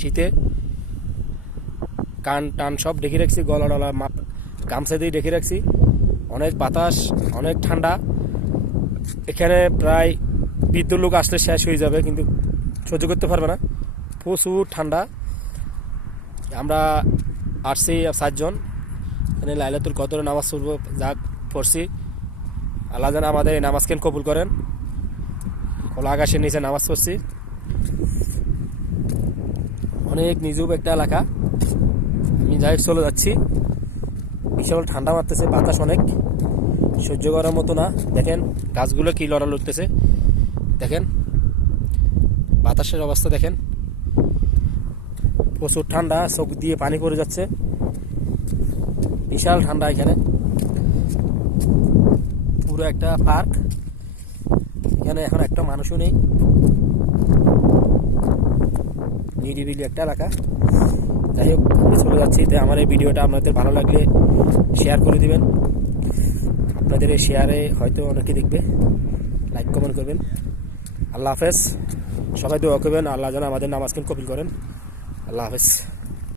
শীতে কান টান সব ঢেকে রাখছি, গলা টলা গামছা দিয়ে ঢেকে রাখছি। অনেক বাতাস, অনেক ঠান্ডা। এখানে প্রায় বৃদ্ধ লোক আসলে শেষ হয়ে যাবে, কিন্তু সহ্য করতে পারবে না, প্রচুর ঠান্ডা। আমরা আসছি 7 জন, এখানে লাইলাতুল কদর নামাজ পড়বো, যা পড়ছি। আল্লাহ যেন আমাদের এই নামাজকে কবুল করেন। খোলা আকাশের নিচে নামাজ পড়ছি। অনেক নিঝুম একটা এলাকা। আমি যাই চলে যাচ্ছি। বিশাল ঠান্ডা মারতেছে, বাতাস অনেক, সহ্য করার মতো না। দেখেন গাছগুলো কি লড়া লড়তেছে, দেখেন বাতাসের অবস্থা দেখেন, প্রচুর ঠান্ডা, চোখ দিয়ে পানি পড়ে যাচ্ছে। বিশাল ঠান্ডা এখানে, পুরো একটা পার্ক। এখানে এখন একটা মানুষও নেই, নিরিবিলি একটা এলাকা। যাই হোক, আমি চলে যাচ্ছি। তাই আমার এই ভিডিওটা আপনাদের ভালো লাগলে শেয়ার করে দিবেন। আপনাদের এই শেয়ারে হয়তো অনেকে দেখবে, লাইক কমেন্ট করবেন। আল্লাহ হাফেজ। সবাই দোয়া করবেন, আল্লাহ যেন আমাদের নামাজকে কবুল করেন। আল্লাহ হাফেজ।